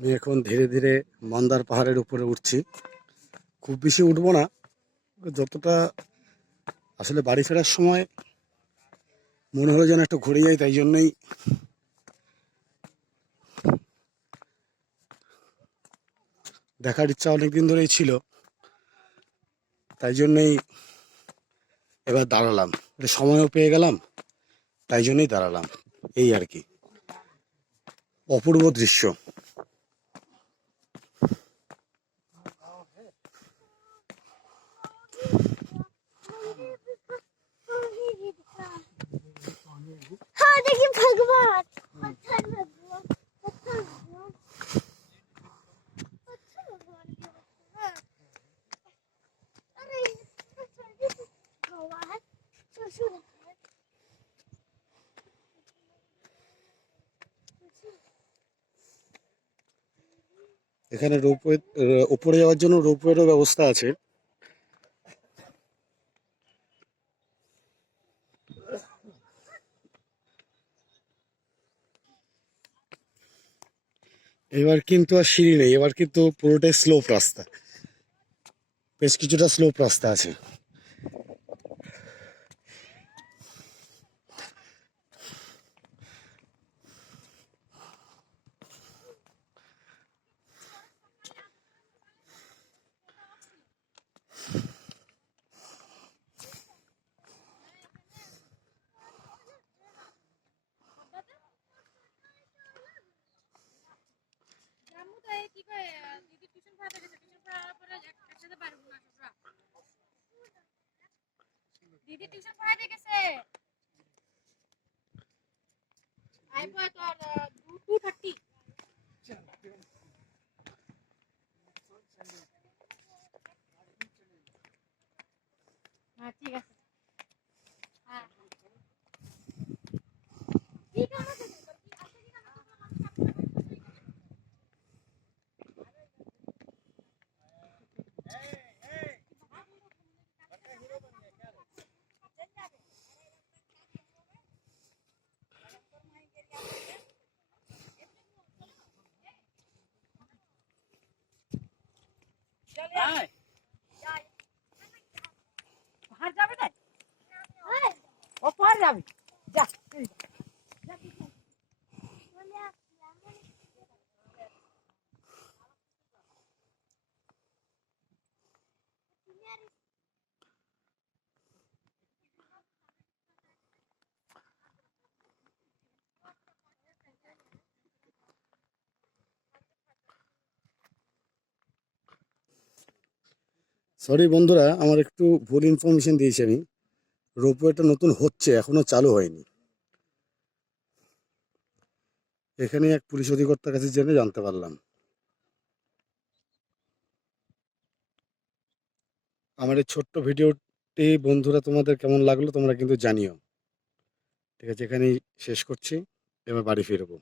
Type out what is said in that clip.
আমি এখন ধীরে ধীরে মন্দার পাহাড়ের উপরে উঠছি। খুব বেশি উঠবো না, যতটা আসলে বাড়ি ফেরার সময় মনে হলো যেন একটু ঘুরে যাই, তাই জন্যই দেখার ইচ্ছা অনেকদিন ধরেই ছিল, তাই জন্যই এবার দাঁড়ালাম। সময়ও পেয়ে গেলাম, তাই জন্যই দাঁড়ালাম। এই আর কি, অপূর্ব দৃশ্য। हाँ देखिए भगवान। এখানে রোপওয়ে, উপরে যাওয়ার জন্য রোপওয়েরও ব্যবস্থা আছে। এবার কিন্তু আর সিঁড়ি নেই, এবার কিন্তু পুরোটাই স্লোপ রাস্তা, বেশ কিছুটা স্লোপ রাস্তা আছে। दीदी ट्यूशन पढ़ाते कैसे आईपो तो 230 हाँ ठीक है हाँ ठीक है बाहर जावे ना ऊपर जावे जा সরি বন্ধুরা, আমার একটু ভুল ইনফরমেশন দিয়েছি আমি। রোপওয়েটা নতুন হচ্ছে, এখনো চালু হয়নি। এখানে এক পুলিশ অধিকর্তার কাছে জেনে জানতে পারলাম। আমার এই ছোট্ট ভিডিওটি বন্ধুরা তোমাদের কেমন লাগলো তোমরা কিন্তু জানিও। ঠিক আছে, এখানেই শেষ করছি, এবার বাড়ি ফিরবো।